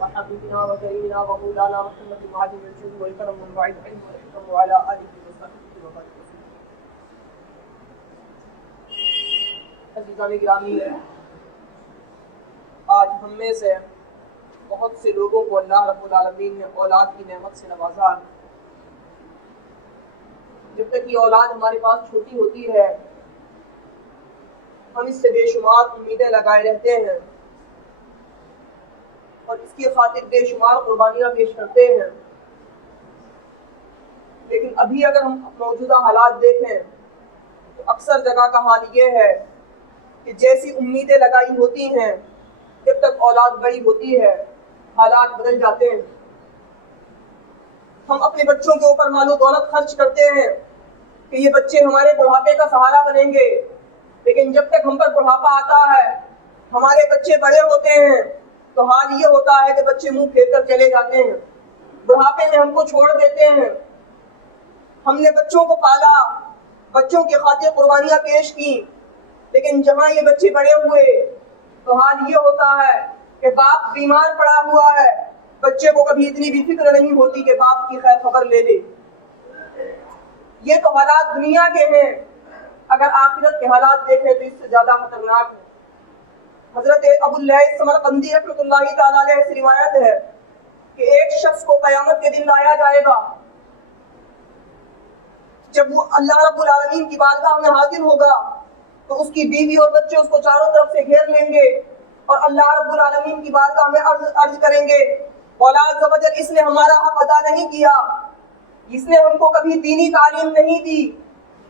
وحبيبنا وكريمنا ومولانا محمد وعلي الجود والكرم والوعد العلم والحكم وعلى آله وصحبه وبارك وسلم. عزیزان گرامی، آج ہم میں سے بہت سے لوگوں کو اللہ رب العالمین نے اولاد کی نعمت سے نوازا. جب تک یہ اولاد ہمارے پاس چھوٹی ہوتی ہے ہم اس سے بے شمار امیدیں لگائے رہتے ہیں اور اس کی خاطر بے شمار قربانیاں پیش کرتے ہیں. لیکن ابھی اگر ہم موجودہ حالات دیکھیں تو اکثر جگہ کا حال یہ ہے کہ جیسی امیدیں لگائی ہوتی ہیں جب تک اولاد بڑی ہوتی ہے حالات بدل جاتے ہیں. ہم اپنے بچوں کے اوپر مال و دولت خرچ کرتے ہیں کہ یہ بچے ہمارے بڑھاپے کا سہارا بنیں گے، لیکن جب تک ہم پر بڑھاپا آتا ہے ہمارے بچے بڑے ہوتے ہیں تو حال یہ ہوتا ہے کہ بچے منہ پھیر کر چلے جاتے ہیں، بڑھاپے میں ہم کو چھوڑ دیتے ہیں. ہم نے بچوں کو پالا، بچوں کی خاطر قربانیاں پیش کی، لیکن جہاں یہ بچے بڑے ہوئے تو حال یہ ہوتا ہے کہ باپ بیمار پڑا ہوا ہے، بچے کو کبھی اتنی بھی فکر نہیں ہوتی کہ باپ کی خیر خبر لے لے. یہ تو حالات دنیا کے ہیں، اگر آخرت کے حالات دیکھیں تو اس سے زیادہ خطرناک ہے. حضرت ابو اللیث سمرقندی رحمۃ اللہ تعالیٰ علیہ سے روایت ہے کہ ایک شخص کو قیامت کے دن لایا جائے گا. جب وہ اللہ رب العالمین کی بارگاہ میں حاضر ہوگا تو اس کی بیوی اور بچے اس کو چاروں طرف سے گھیر لیں گے اور اللہ رب العالمین کی بارگاہ میں عرض کریں گے، مولا عز و جل اس نے ہمارا حق ادا نہیں کیا، اس نے ہم کو کبھی دینی تعلیم نہیں دی،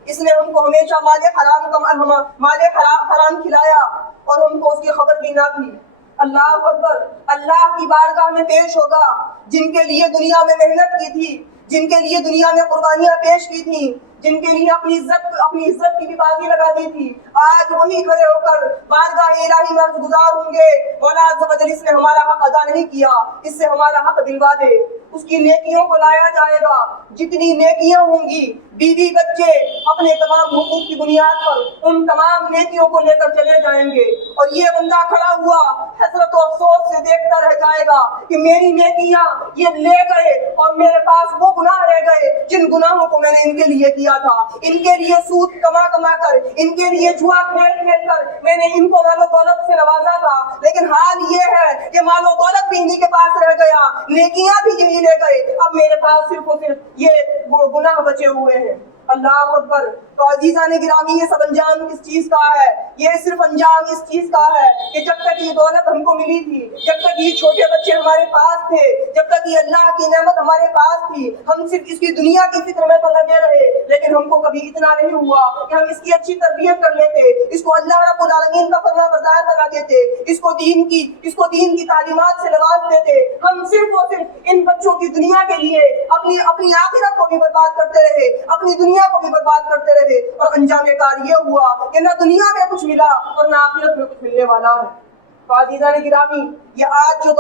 اس نے ہم کو ہمیشہ مال حرام کھلایا اور ہم کو اس کی خبر بھی نہ تھی. اللہ اکبر، اللہ کی بارگاہ میں پیش ہوگا. جن کے لیے دنیا میں محنت کی تھی، جن کے لیے دنیا میں قربانیاں پیش کی تھیں، جن کے لیے اپنی عزت کی بھی بازی لگا دی تھی، آج وہی کھڑے ہو کر بارگاہ الہی میں عرض گزار ہوں گے، مولا عز و جل اس نے ہمارا حق ادا نہیں کیا، اس سے ہمارا حق دلوا دے. اس کی نیکیوں کو لایا جائے گا، جتنی نیکیاں ہوں گی بیوی بچے اپنے تمام حقوق کی بنیاد پر ان تمام نیکیوں کو لے کر چلے جائیں گے اور یہ بندہ کھڑا ہوا حسرت و افسوس سے دیکھتا رہ جائے گا کہ میری نیکیاں یہ لے گئے اور میرے پاس وہ گناہ رہ گئے جن گناہوں کو میں نے ان کے لیے کیا تھا. ان کے لیے سود کما کر، ان کے لیے جوا کھیل کر میں نے ان کو مال و دولت سے نوازا تھا، لیکن حال یہ ہے کہ مال و دولت بھی انہی کے پاس رہ گیا، نیکیاں بھی یہی لے گئے، اب میرے پاس صرف اور صرف یہ گناہ بچے ہوئے ہیں. اللہ اکبر. تو عزیزان گرامی یہ سب انجام کس چیز کا ہے؟ یہ صرف انجام اس چیز کا ہے کہ جب تک یہ دولت ہم کو ملی تھی، جب تک یہ چھوٹے بچے ہمارے پاس تھے، جب تک یہ اللہ کی نعمت ہمارے پاس تھی، ہم صرف اس کی دنیا کی فکر میں تو لگے رہے، لیکن ہم کو کبھی اتنا نہیں ہوا کہ ہم اس کی اچھی تربیت کر لیتے، اس کو اللہ رب العالمین کا فرما بردار بنا دیتے، اس کو دین کی تعلیمات سے نواز دیتے. ہم صرف اور صرف ان بچوں کی دنیا کے لیے اپنی آخرت کو بھی برباد کرتے رہے، اپنی دنیا کو بھی برباد کرتے رہے اور انجام کار یہ ہوا کہ نہ دنیا میں کچھ ملا اور نہ آخرت میں کچھ ملنے والا ہے. عزیزان گرامی یہ آج جو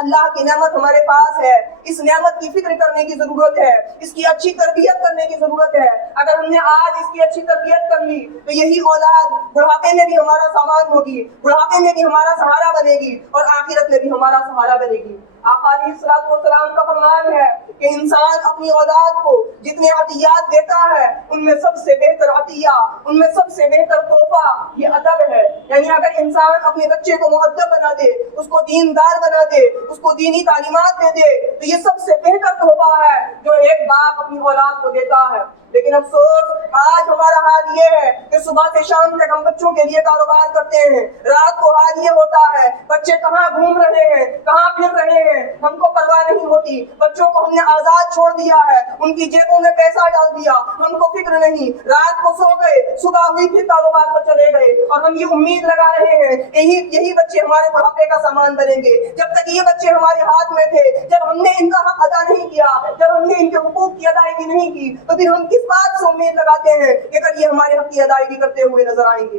اللہ کی نعمت ہمارے پاس ہے، اس نعمت کی فکر کرنے کی ضرورت ہے، اس کی اچھی تربیت کرنے کی ضرورت ہے. اگر ہم نے آج اس کی اچھی تربیت کر لی تو یہی اولاد بڑھاپے میں بھی ہمارا سامان ہوگی، بڑھاپے میں بھی ہمارا سہارا بنے گی اور آخرت میں بھی ہمارا سہارا بنے گی. آقا علیہ الصلوۃ والسلام کا فرمان ہے کہ انسان اپنی اولاد کو جتنے عطیات دیتا ہے ان میں سب سے بہتر عطیہ، ان میں سب سے بہتر تحفہ یہ ادب ہے. یعنی اگر انسان اپنے بچے کو مؤدب بنا دے، اس کو دیندار بنا دے، اس کو دینی تعلیمات دے دے تو یہ سب سے بہتر تحفہ ہے جو ایک باپ اپنی اولاد کو دیتا ہے. لیکن افسوس آج ہمارا حال یہ ہے کہ صبح سے شام تک ہم بچوں کے لیے کاروبار کرتے ہیں، رات کو حال یہ ہوتا ہے بچے کہاں گھوم رہے ہیں، کہاں پھر رہے ہیں ہم کو پرواہ نہیں ہوتی. بچوں کو ہم نے آزاد چھوڑ دیا ہے، ان کی جیبوں میں پیسہ ڈال دیا، ہم کو فکر نہیں، رات کو سو گئے صبح ہوئی پھر کاروبار پر چلے گئے اور ہم یہ امید لگا رہے ہیں یہی بچے ہمارے بڑھاپے کا سامان بنیں گے. جب تک یہ بچے ہمارے ہاتھ میں تھے، جب ہم نے ان کا حق ادا نہیں کیا، جب ہم نے ان کے حقوق کی ادائیگی نہیں کی تو پھر ہم کس بات سے امید لگاتے ہیں کہ کل یہ ہمارے حق کی ادائیگی کرتے ہوئے نظر آئیں گے.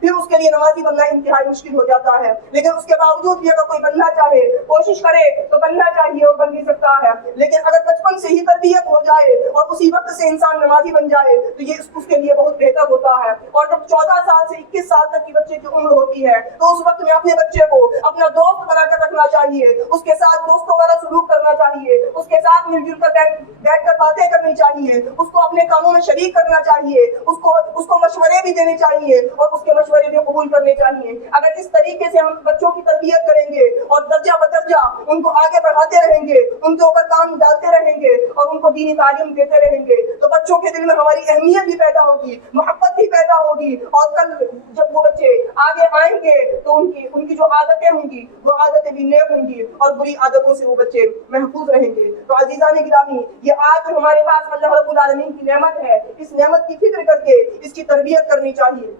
پھر اس کے لیے نمازی بننا انتہائی مشکل ہو جاتا ہے، لیکن اس کے باوجود بھی اگر کوئی بننا چاہے، کوشش کرے تو بننا چاہیے اور بن بھی سکتا ہے۔ لیکن اگر بچپن سے ہی تربیت ہو جائے اور اسی وقت سے انسان نمازی بن جائے تو یہ اس کے لیے بہت بہتر ہوتا ہے۔ اور جب 14 سال سے 21 سال تک کی بچے کی عمر ہوتی ہے تو اس وقت میں اپنے بچے کو اپنا دوست بنا کر رکھنا چاہیے، اس کے ساتھ دوستوں والا سلوک کرنا چاہیے، اس کے ساتھ مل جل کر بیٹھ کر باتیں کرنی چاہیے، اس کو اپنے کاموں میں شریک کرنا چاہیے، اس کو مشورے بھی دینے چاہیے اور اس کے مشورے بھی قبول کرنے چاہیے۔ اگر اس طریقے سے ہم بچوں کی تربیت کریں گے اور درجہ بدرجہ ان کو آگے بڑھاتے رہیں گے، ان کے اوپر کام ڈالتے رہیں گے اور ان کو دینی تعلیم دیتے رہیں گے تو بچوں کے دل میں ہماری اہمیت بھی پیدا ہوگی، محبت بھی پیدا ہوگی، اور کل جب وہ بچے آگے آئیں گے تو ان کی جو عادتیں ہوں گی وہ عادتیں بھی نیک ہوں گی اور بری عادتوں سے وہ بچے محفوظ رہیں گے۔ تو عزیزان گرامی، یہ آج جو ہمارے پاس اللہ رب العالمین کی نعمت ہے، اس نعمت کی فکر کر کے اس کی تربیت کرنی چاہیے۔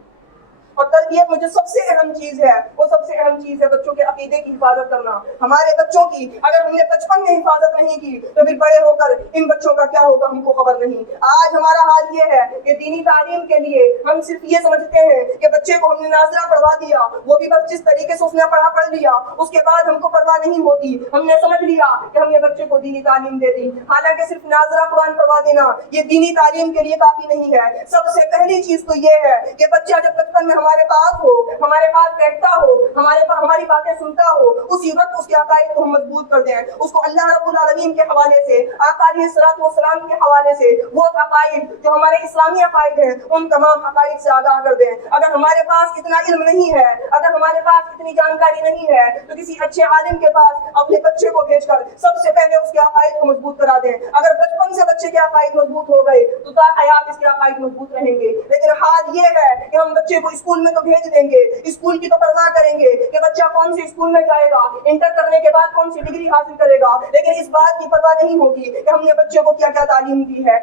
اور تربیت میں جو سب سے اہم چیز ہے وہ سب سے اہم چیز ہے بچوں کے عقیدے کی حفاظت کرنا۔ ہمارے بچوں کی اگر ہم نے بچپن میں حفاظت نہیں کی تو پھر بڑے ہو کر ان بچوں کا کیا ہوگا ہم کو خبر نہیں۔ آج ہمارا حال یہ ہے کہ دینی تعلیم کے لیے ہم صرف یہ سمجھتے ہیں کہ بچے کو ہم نے ناظرہ پڑھوا دیا، وہ بھی بس جس طریقے سے اس نے پڑھ لیا، اس کے بعد ہم کو پرواہ نہیں ہوتی، ہم نے سمجھ لیا کہ ہم نے بچے کو دینی تعلیم دے دی۔ حالانکہ صرف ناظرہ قرآن پڑھوا دینا یہ دینی تعلیم کے لیے کافی نہیں ہے۔ سب سے پہلی چیز تو یہ ہے کہ بچہ جب بچپن میں ہمارے پاس ہو، ہمارے پاس بیٹھتا ہو، ہماری باتیں سنتا ہو، اسی وقت اس کے عقائد کو ہم مضبوط کر دیں، اس کو اللہ رب العالمین کے حوالے سے، آقا علیہ الصلوۃ والسلام کے حوالے سے وہ عقائد جو ہمارے اسلامی عقائد ہیں ان تمام عقائد سے آگاہ کر دیں۔ اگر ہمارے پاس اتنا علم نہیں ہے، اگر ہمارے پاس اتنی جانکاری نہیں ہے تو کسی اچھے عالم کے پاس اپنے بچے کو بھیج کر سب سے پہلے اس کے عقائد کو مضبوط کرا دیں۔ اگر بچپن سے بچے کے عقائد مضبوط ہو گئے تو تا حیات اس کے عقائد مضبوط رہیں گے۔ لیکن حال یہ ہے کہ ہم بچے کو اسکول میں تو بھیج دیں گے، اسکول کی تو پرواہ کریں گے کہ بچہ کون سے اسکول میں جائے گا، انٹر کرنے کے بعد کون سی ڈگری حاصل کرے گا، لیکن اس بات کی پرواہ نہیں ہوگی کہ ہم نے بچے کو کیا کیا تعلیم دی ہے۔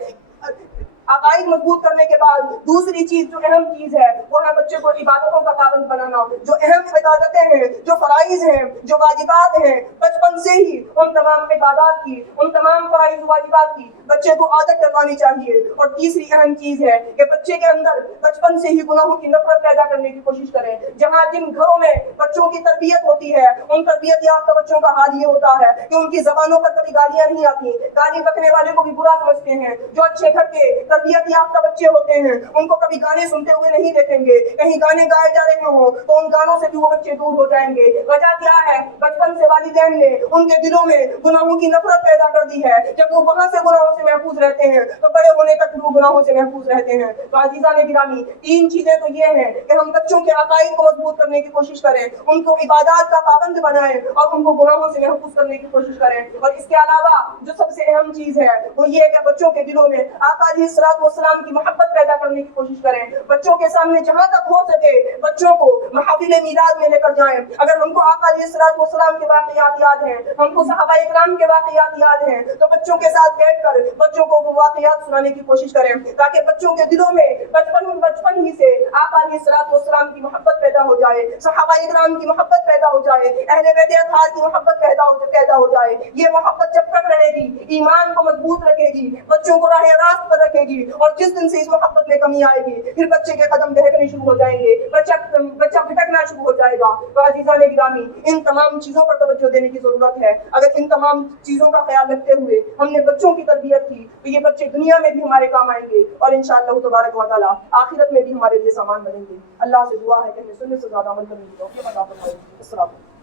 عقائد مضبوط کرنے کے بعد دوسری چیز جو اہم چیز ہے وہ ہے بچے کو عبادتوں کا پابند بنانا۔ جو اہم عبادتیں ہیں، جو فرائض ہیں، جو واجبات ہیں، بچپن سے ہی ان تمام عبادات کی، ان تمام فرائض و واجبات کی بچے کو عادت کروانی چاہیے۔ اور تیسری اہم چیز ہے کہ بچے کے اندر بچپن سے ہی گناہوں کی نفرت پیدا کرنے کی کوشش کریں۔ جہاں جن گھروں میں بچوں کی تربیت ہوتی ہے ان تربیت یافتہ بچوں کا حال یہ ہوتا ہے کہ ان کی زبانوں پر کبھی گالیاں نہیں آتی، گالی بکنے والے کو بھی برا سمجھتے ہیں۔ جو اچھے گھر کے تربیت یافتہ بچے ہوتے ہیں ان کو کبھی گانے سنتے ہوئے نہیں دیکھیں گے، کہیں گانے گائے جا رہے ہوں تو ان گانوں سے بھی وہ بچے دور ہو جائیں گے۔ وجہ کیا ہے؟ بچپن سے والدین نے ان کے دلوں میں گناہوں کی نفرت پیدا کر دی ہے۔ جب وہ وہاں سے گناہوں سے محفوظ رہتے ہیں تو بڑے ہونے تک وہ گناہوں سے محفوظ رہتے ہیں۔ تو عزیزان گرامی، تین چیزیں تو یہ ہیں کہ ہم بچوں کے عقائد کو مضبوط کرنے کی کوشش کریں، ان کو عبادات کا پابند بنائیں اور ان کو گناہوں سے محفوظ کرنے کی کوشش کریں۔ اور اس کے علاوہ جو سب سے اہم چیز ہے وہ یہ ہے کہ بچوں کے دلوں میں آقا علیہ الصلوۃ والسلام کی محبت پیدا کرنے کی کوشش کریں۔ بچوں کے سامنے جہاں تک ہو سکے بچوں کو محافل میلاد میں لے کر جائیں۔ اگر ہم کو آقا علیہ الصلوۃ والسلام کے واقعات یاد ہیں، ہم کو صحابہ اکرام کے واقعات یاد ہیں، تو بچوں کے ساتھ بیٹھ کر بچوں کو وہ واقعات سنانے کی کوشش کریں تاکہ بچوں کے دلوں میں بچپن ہی سے آقا علیہ الصلوۃ والسلام کی محبت پیدا ہو جائے، صحابہ اکرام کی محبت پیدا ہو جائے، اہل بیت اطہار کی محبت پیدا ہو جائے۔ یہ محبت جب تک رہے گی ایمان کو مضبوط رکھے گی، بچوں کو راہ راست پر رکھے گی، اور جس دن سے اس محبت میں کمی آئے گی پھر بچے کے قدم بہکنے شروع ہو جائیں گے، بچہ بھٹکنا شروع ہو جائے گا۔ تو عزیزان گرامی، ان تمام چیزوں پر توجہ دینے کی ضرورت ہے۔ اگر ان تمام چیزوں کا خیال رکھتے ہوئے ہم نے بچوں کی تربیت کی تو یہ بچے دنیا میں بھی ہمارے کام آئیں گے اور انشاءاللہ تبارک و تعالی آخرت میں بھی ہمارے لیے سامان بنیں گے۔ اللہ سے دعا ہے کہ ہمیں سننے سے زیادہ عمل کرنے کی توفیق عطا فرمائے۔ السلام علیکم۔